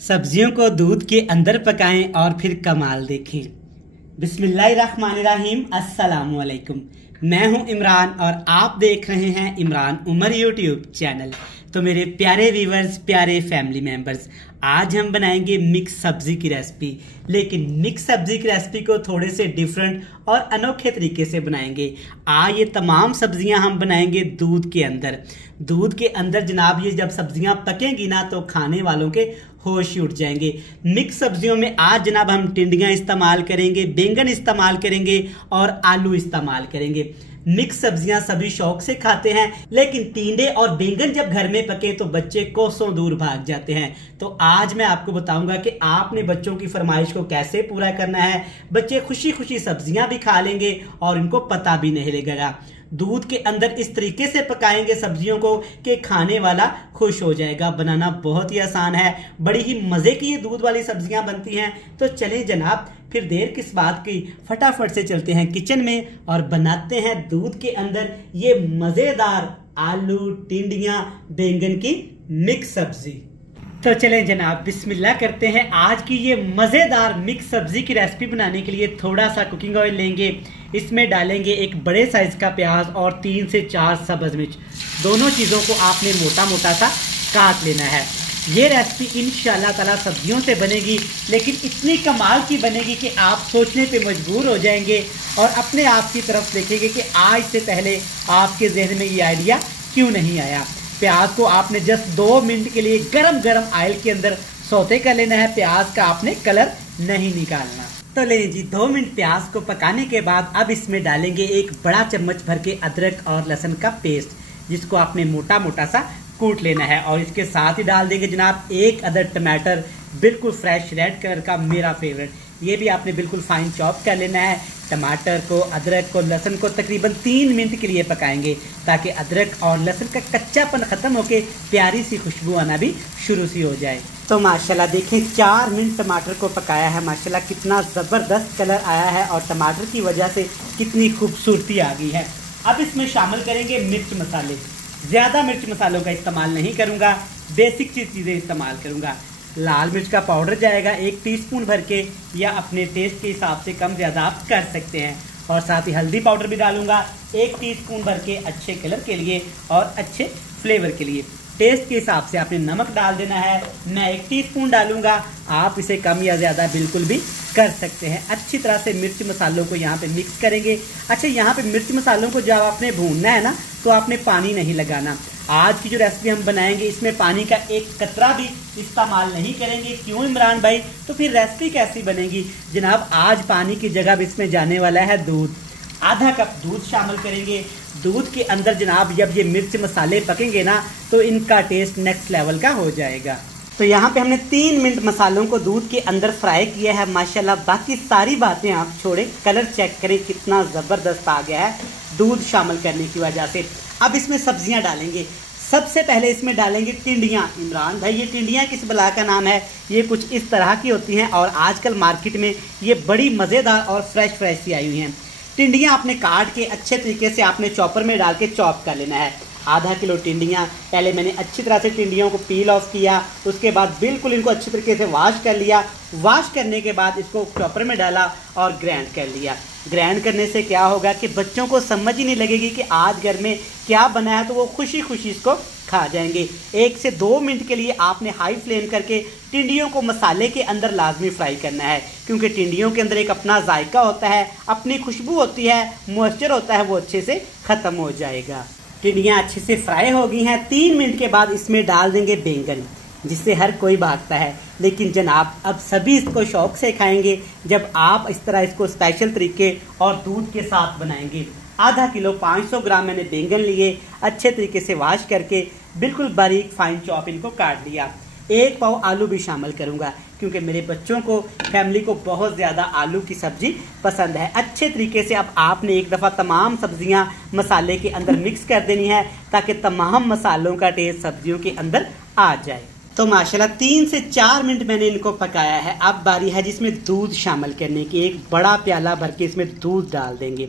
सब्जियों को दूध के अंदर पकाएं और फिर कमाल देखें। बिस्मिल्लाहिर्रहमानिर्रहीम, अस्सलामुअलैकुम। मैं हूं इमरान और आप देख रहे हैं इमरान उमर यूट्यूब चैनल। तो मेरे प्यारे व्यूवर्स, प्यारे फैमिली मेंबर्स, आज हम बनाएंगे मिक्स सब्जी की रेसिपी। लेकिन मिक्स सब्जी की रेसिपी को थोड़े से डिफरेंट और अनोखे तरीके से बनाएंगे। ये तमाम सब्जियां हम बनाएंगे दूध के अंदर। दूध के अंदर जनाब ये जब सब्जियां पकेंगी ना तो खाने वालों के होश उठ जाएंगे। मिक्स सब्जियों में आज जनाब हम टिंडियां इस्तेमाल करेंगे, बैंगन इस्तेमाल करेंगे और आलू इस्तेमाल करेंगे। मिक्स सब्जियां सभी शौक से खाते हैं, लेकिन टिंडे और बैंगन जब घर में पके तो बच्चे कोसों दूर भाग जाते हैं। तो आज मैं आपको बताऊंगा कि आपने बच्चों की फरमाइश को कैसे पूरा करना है। बच्चे खुशी खुशी सब्जियां भी खा लेंगे और इनको पता भी नहीं लगेगा। दूध के अंदर इस तरीके से पकाएंगे सब्जियों को कि खाने वाला खुश हो जाएगा। बनाना बहुत ही आसान है, बड़ी ही मजे की ये दूध वाली सब्जियां बनती हैं। तो चलें जनाब, फिर देर किस बात की, फटाफट से चलते हैं किचन में और बनाते हैं दूध के अंदर ये मजेदार आलू टिंडियां बैंगन की मिक्स सब्जी। तो चलें जनाब, बिस्मिल्लाह करते हैं। आज की ये मज़ेदार मिक्स सब्जी की रेसिपी बनाने के लिए थोड़ा सा कुकिंग ऑयल लेंगे। इसमें डालेंगे एक बड़े साइज का प्याज और 3 से 4 सब्ज़ मिर्च। दोनों चीज़ों को आपने मोटा मोटा सा काट लेना है। ये रेसिपी इंशाल्लाह ताला सब्जियों से बनेगी, लेकिन इतनी कमाल की बनेगी कि आप सोचने पे मजबूर हो जाएंगे और अपने आप की तरफ देखेंगे कि आज से पहले आपके जहन में ये आइडिया क्यों नहीं आया। प्याज को आपने जस्ट 2 मिनट के लिए गरम गरम ऑयल के अंदर सौते कर लेना है। प्याज का आपने कलर नहीं निकालना। तो ले जी, 2 मिनट प्याज को पकाने के बाद अब इसमें डालेंगे एक बड़ा चम्मच भर के अदरक और लहसुन का पेस्ट, जिसको आपने मोटा मोटा सा कूट लेना है। और इसके साथ ही डाल देंगे जनाब एक अदर टमाटर, बिल्कुल फ्रेश रेड कलर का, मेरा फेवरेट। ये भी आपने बिल्कुल फाइन चॉप कर लेना है। टमाटर को, अदरक को, लहसुन को तकरीबन 3 मिनट के लिए पकाएंगे ताकि अदरक और लहसुन का कच्चापन खत्म होके प्यारी सी खुशबू आना भी शुरू सी हो जाए। तो माशाल्लाह देखें, 4 मिनट टमाटर को पकाया है। माशाल्लाह कितना ज़बरदस्त कलर आया है और टमाटर की वजह से कितनी खूबसूरती आ गई है। अब इसमें शामिल करेंगे मिर्च मसाले। ज़्यादा मिर्च मसालों का इस्तेमाल नहीं करूँगा, बेसिक चीज़ें इस्तेमाल करूँगा। लाल मिर्च का पाउडर जाएगा 1 टीस्पून भर के, या अपने टेस्ट के हिसाब से कम ज़्यादा आप कर सकते हैं। और साथ ही हल्दी पाउडर भी डालूंगा 1 टीस्पून भर के, अच्छे कलर के लिए और अच्छे फ्लेवर के लिए। टेस्ट के हिसाब से आपने नमक डाल देना है। मैं 1 टीस्पून डालूंगा, आप इसे कम या ज़्यादा बिल्कुल भी कर सकते हैं। अच्छी तरह से मिर्च मसालों को यहाँ पे मिक्स करेंगे। अच्छा, यहाँ पे मिर्च मसालों को जब आपने भूनना है ना तो आपने पानी नहीं लगाना। आज की जो रेसिपी हम बनाएंगे इसमें पानी का एक कतरा भी इस्तेमाल नहीं करेंगे। क्यों इमरान भाई? तो फिर रेसिपी कैसी बनेगी जनाब? आज पानी की जगह इसमें जाने वाला है दूध। आधा कप दूध शामिल करेंगे। दूध के अंदर जनाब जब ये मिर्च मसाले पकेंगे ना तो इनका टेस्ट नेक्स्ट लेवल का हो जाएगा। तो यहाँ पे हमने 3 मिनट मसालों को दूध के अंदर फ्राई किया है। माशाल्लाह, बाकी सारी बातें आप छोड़ें, कलर चेक करें कितना ज़बरदस्त आ गया है दूध शामिल करने की वजह से। अब इसमें सब्जियां डालेंगे। सबसे पहले इसमें डालेंगे टिंडियां। इमरान भाई, ये टिंडियां किस बला का नाम है? ये कुछ इस तरह की होती हैं और आजकल मार्केट में ये बड़ी मज़ेदार और फ्रेश फ्रेश सी आई हुई हैं। टिंडियां आपने काट के अच्छे तरीके से आपने चॉपर में डाल के चॉप कर लेना है। आधा किलो टिंडियां, पहले मैंने अच्छी तरह से टिंडियों को पील ऑफ किया, उसके बाद बिल्कुल इनको अच्छी तरीके से वॉश कर लिया। वॉश करने के बाद इसको चॉपर में डाला और ग्राइंड कर लिया। ग्राइंड करने से क्या होगा कि बच्चों को समझ ही नहीं लगेगी कि आज घर में क्या बना है, तो वो खुशी खुशी इसको खा जाएंगे। 1 से 2 मिनट के लिए आपने हाई फ्लेम करके टिंडियों को मसाले के अंदर लाजमी फ्राई करना है, क्योंकि टिंडियों के अंदर एक अपना जायका होता है, अपनी खुशबू होती है, मॉइस्चर होता है, वो अच्छे से ख़त्म हो जाएगा। टिंडियाँ अच्छे से फ्राई हो गई हैं। 3 मिनट के बाद इसमें डाल देंगे बैंगन, जिससे हर कोई भागता है, लेकिन जनाब अब सभी इसको शौक से खाएंगे जब आप इस तरह इसको स्पेशल तरीके और दूध के साथ बनाएंगे। आधा किलो 500 ग्राम मैंने बैंगन लिए, अच्छे तरीके से वॉश करके बिल्कुल बारीक फाइन चॉप इनको काट लिया। 1 पाव आलू भी शामिल करूंगा, क्योंकि मेरे बच्चों को, फैमिली को बहुत ज़्यादा आलू की सब्जी पसंद है। अच्छे तरीके से अब आपने एक दफ़ा तमाम सब्जियां मसाले के अंदर मिक्स कर देनी है ताकि तमाम मसालों का टेस्ट सब्जियों के अंदर आ जाए। तो माशाल्लाह 3 से 4 मिनट मैंने इनको पकाया है। अब बारी है जिसमें दूध शामिल करने की। एक बड़ा प्याला भर के इसमें दूध डाल देंगे।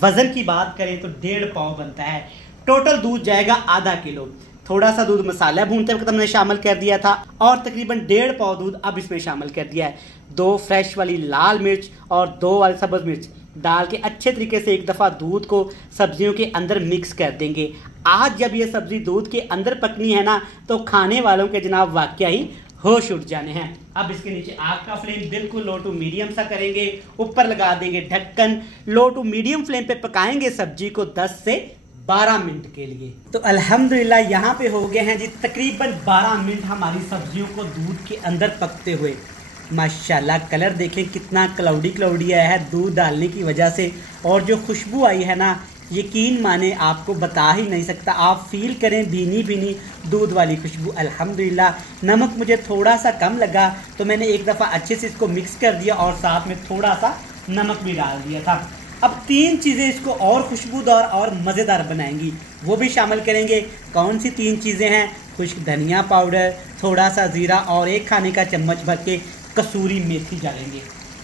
वज़न की बात करें तो 1.5 पाव बनता है। टोटल दूध जाएगा आधा किलो। थोड़ा सा दूध मसाला भूनते वक्त हमने शामिल कर दिया था और तकरीबन 1.5 पाव दूध अब इसमें शामिल कर दिया है। 2 फ्रेश वाली लाल मिर्च और 2 वाली सब्ज मिर्च डाल के अच्छे तरीके से एक दफ़ा दूध को सब्जियों के अंदर मिक्स कर देंगे। आज जब ये सब्जी दूध के अंदर पकनी है ना तो खाने वालों के जनाब वाकया ही होश उठ जाने हैं। अब इसके नीचे आग का फ्लेम बिल्कुल लो टू मीडियम सा करेंगे, ऊपर लगा देंगे ढक्कन, लो टू मीडियम फ्लेम पे पकाएंगे सब्जी को 10 से 12 मिनट के लिए। तो अल्हम्दुलिल्लाह यहाँ पे हो गए हैं जी तकरीबन 12 मिनट हमारी सब्जियों को दूध के अंदर पकते हुए। माशाल्लाह कलर देखें कितना क्लाउडी आया है दूध डालने की वजह से, और जो खुशबू आई है ना यकीन माने आपको बता ही नहीं सकता। आप फील करें भीनी भीनी दूध वाली खुशबू। अल्हम्दुलिल्लाह नमक मुझे थोड़ा सा कम लगा तो मैंने एक दफ़ा अच्छे से इसको मिक्स कर दिया और साथ में थोड़ा सा नमक भी डाल दिया था। अब 3 चीज़ें इसको और खुशबूदार और मज़ेदार बनाएंगी, वो भी शामिल करेंगे। कौन सी 3 चीज़ें हैं? खुश्क धनिया पाउडर, थोड़ा सा ज़ीरा और 1 खाने का चम्मच भर के कसूरी मेथी डालेंगे।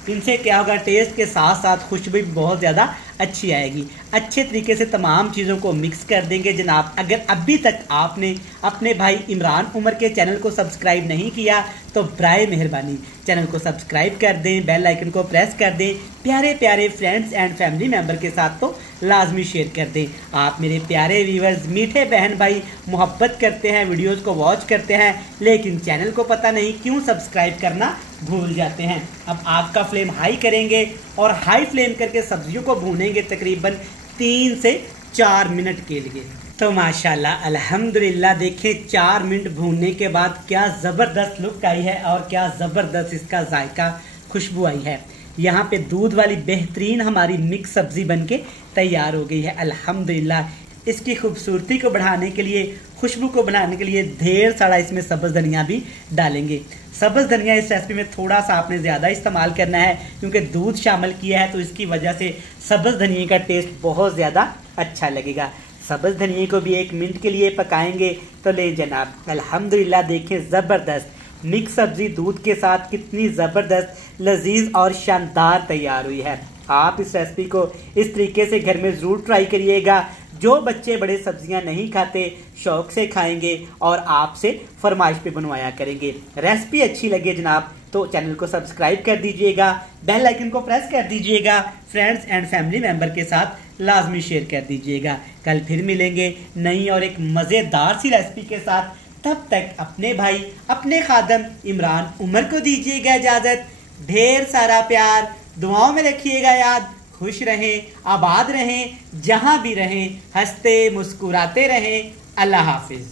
इनसे क्या होगा, टेस्ट के साथ साथ खुशबू भी बहुत ज़्यादा अच्छी आएगी। अच्छे तरीके से तमाम चीज़ों को मिक्स कर देंगे। जनाब अगर अभी तक आपने अपने भाई इमरान उमर के चैनल को सब्सक्राइब नहीं किया तो बराए मेहरबानी चैनल को सब्सक्राइब कर दें, बेल आइकन को प्रेस कर दें, प्यारे प्यारे फ्रेंड्स एंड फैमिली मेम्बर के साथ तो लाजमी शेयर कर दें। आप मेरे प्यारे व्यूवर्स, मीठे बहन भाई मोहब्बत करते हैं, वीडियोज़ को वॉच करते हैं, लेकिन चैनल को पता नहीं क्यों सब्सक्राइब करना भूल जाते हैं। अब आग का फ्लेम हाई करेंगे और हाई फ्लेम करके सब्जियों को भूनेंगे तकरीबन 3 से 4 मिनट के लिए। तो माशाल्लाह अल्हम्दुलिल्लाह देखें 4 मिनट भूनने के बाद क्या ज़बरदस्त लुक आई है और क्या ज़बरदस्त इसका जायका खुशबू आई है। यहाँ पे दूध वाली बेहतरीन हमारी मिक्स सब्ज़ी बनके तैयार हो गई है। अल्हम्दुलिल्लाह इसकी खूबसूरती को बढ़ाने के लिए, खुशबू को बढ़ाने के लिए ढेर सारा इसमें सब्ज़ धनिया भी डालेंगे। सब्ज़ धनिया इस रेसिपी में थोड़ा सा आपने ज़्यादा इस्तेमाल करना है क्योंकि दूध शामिल किया है तो इसकी वजह से सब्ज़ धनिया का टेस्ट बहुत ज़्यादा अच्छा लगेगा। सब्ज़ धनिया को भी 1 मिनट के लिए पकाएंगे। तो ले जनाब अल्हम्दुलिल्लाह देखें ज़बरदस्त मिक्स सब्ज़ी दूध के साथ कितनी ज़बरदस्त लजीज और शानदार तैयार हुई है। आप इस रेसिपी को इस तरीके से घर में ज़रूर ट्राई करिएगा। जो बच्चे बड़े सब्जियां नहीं खाते शौक से खाएंगे और आपसे फरमाइश पे बनवाया करेंगे। रेसिपी अच्छी लगे जनाब तो चैनल को सब्सक्राइब कर दीजिएगा, बेल आइकन को प्रेस कर दीजिएगा, फ्रेंड्स एंड फैमिली मेंबर के साथ लाजमी शेयर कर दीजिएगा। कल फिर मिलेंगे नई और एक मज़ेदार सी रेसिपी के साथ। तब तक अपने भाई अपने खादम इमरान उमर को दीजिएगा इजाज़त। ढेर सारा प्यार, दुआओं में रखिएगा याद। खुश रहें, आबाद रहें, जहां भी रहें, हंसते मुस्कुराते रहें। अल्लाह हाफिज।